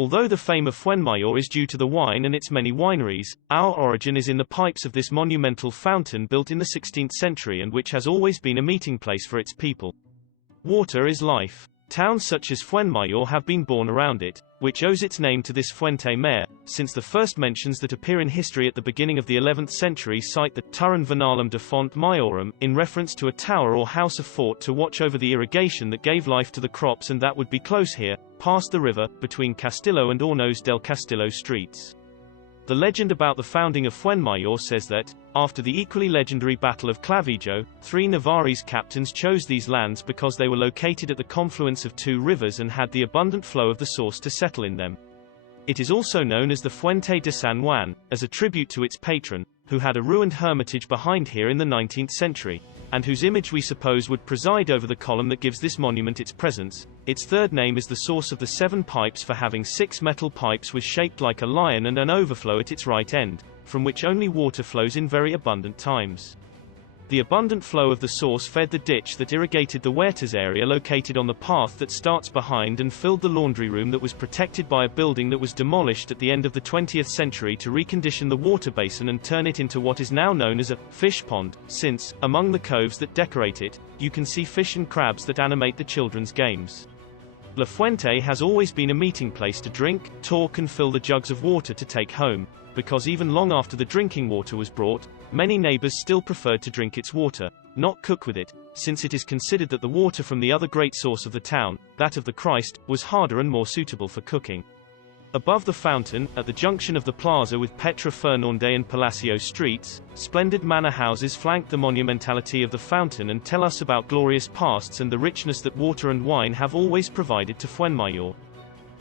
Although the fame of Fuenmayor is due to the wine and its many wineries, our origin is in the pipes of this monumental fountain built in the 16th century and which has always been a meeting place for its people. Water is life. Towns such as Fuenmayor have been born around it, which owes its name to this Fuente Mare, since the first mentions that appear in history at the beginning of the 11th century cite the Turren Venalum de Font Maiorum, in reference to a tower or house of fort to watch over the irrigation that gave life to the crops and that would be close here, past the river, between Castillo and Hornos del Castillo streets. The legend about the founding of Fuenmayor says that, after the equally legendary Battle of Clavijo, 3 Navarrese captains chose these lands because they were located at the confluence of 2 rivers and had the abundant flow of the source to settle in them. It is also known as the Fuente de San Juan, as a tribute to its patron, who had a ruined hermitage behind here in the 19th century, and whose image we suppose would preside over the column that gives this monument its presence. Its third name is the source of the 7 pipes for having 6 metal pipes with shaped like a lion and an overflow at its right end, from which only water flows in very abundant times. The abundant flow of the source fed the ditch that irrigated the Huertas area located on the path that starts behind and filled the laundry room that was protected by a building that was demolished at the end of the 20th century to recondition the water basin and turn it into what is now known as a fish pond, since, among the coves that decorate it, you can see fish and crabs that animate the children's games. La Fuente has always been a meeting place to drink, talk and fill the jugs of water to take home, because even long after the drinking water was brought, many neighbors still preferred to drink its water, not cook with it, since it is considered that the water from the other great source of the town, that of the Christ, was harder and more suitable for cooking. Above the fountain, at the junction of the plaza with Petra Fernande and Palacio streets, splendid manor houses flank the monumentality of the fountain and tell us about glorious pasts and the richness that water and wine have always provided to Fuenmayor.